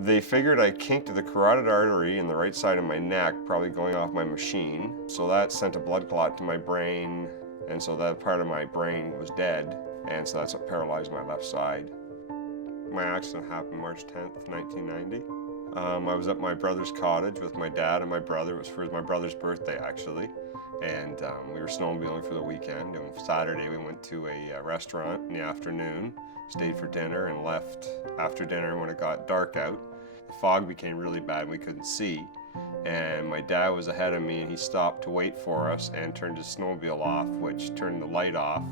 They figured I kinked the carotid artery in the right side of my neck, probably going off my machine. So that sent a blood clot to my brain, and so that part of my brain was dead, and so that's what paralyzed my left side. My accident happened March 10th, 1990. I was at my brother's cottage with my dad and my brother. It was for my brother's birthday, actually. And we were snowmobiling for the weekend. And Saturday we went to a restaurant in the afternoon, stayed for dinner, and left after dinner when it got dark out. The fog became really bad and we couldn't see. And my dad was ahead of me and he stopped to wait for us and turned his snowmobile off, which turned the light off.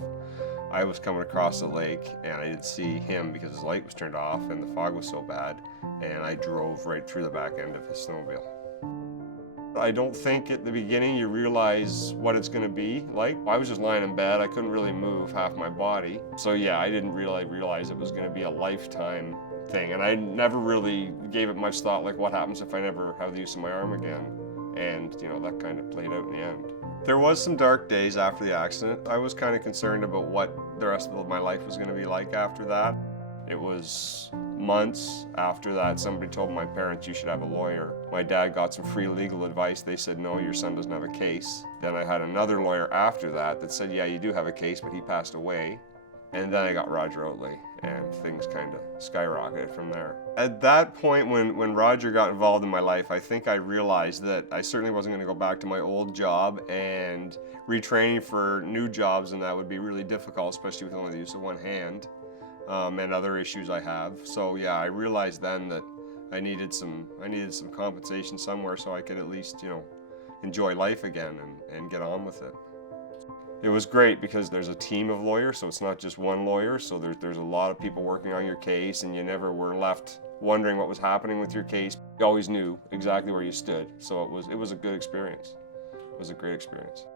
I was coming across the lake and I didn't see him because his light was turned off and the fog was so bad, and I drove right through the back end of his snowmobile. I don't think at the beginning you realize what it's going to be like. I was just lying in bed, I couldn't really move half my body. So yeah, I didn't really realize it was going to be a lifetime thing, and I never really gave it much thought, like what happens if I never have the use of my arm again. And you know, that kind of played out in the end. There was some dark days after the accident. I was kind of concerned about what the rest of my life was going to be like after that. It was months after that somebody told my parents, you should have a lawyer. My dad got some free legal advice. They said, no, your son doesn't have a case. Then I had another lawyer after that said, yeah, you do have a case, but he passed away. And then I got Roger Oatley, and things kind of skyrocketed from there. At that point, when Roger got involved in my life, I think I realized that I certainly wasn't going to go back to my old job, and retraining for new jobs, and that would be really difficult, especially with only the use of one hand, and other issues I have. So yeah, I realized then that I needed some compensation somewhere so I could at least, you know, enjoy life again and get on with it. It was great because there's a team of lawyers, so it's not just one lawyer, so there's a lot of people working on your case, and you never were left wondering what was happening with your case. You always knew exactly where you stood, so it was a good experience. It was a great experience.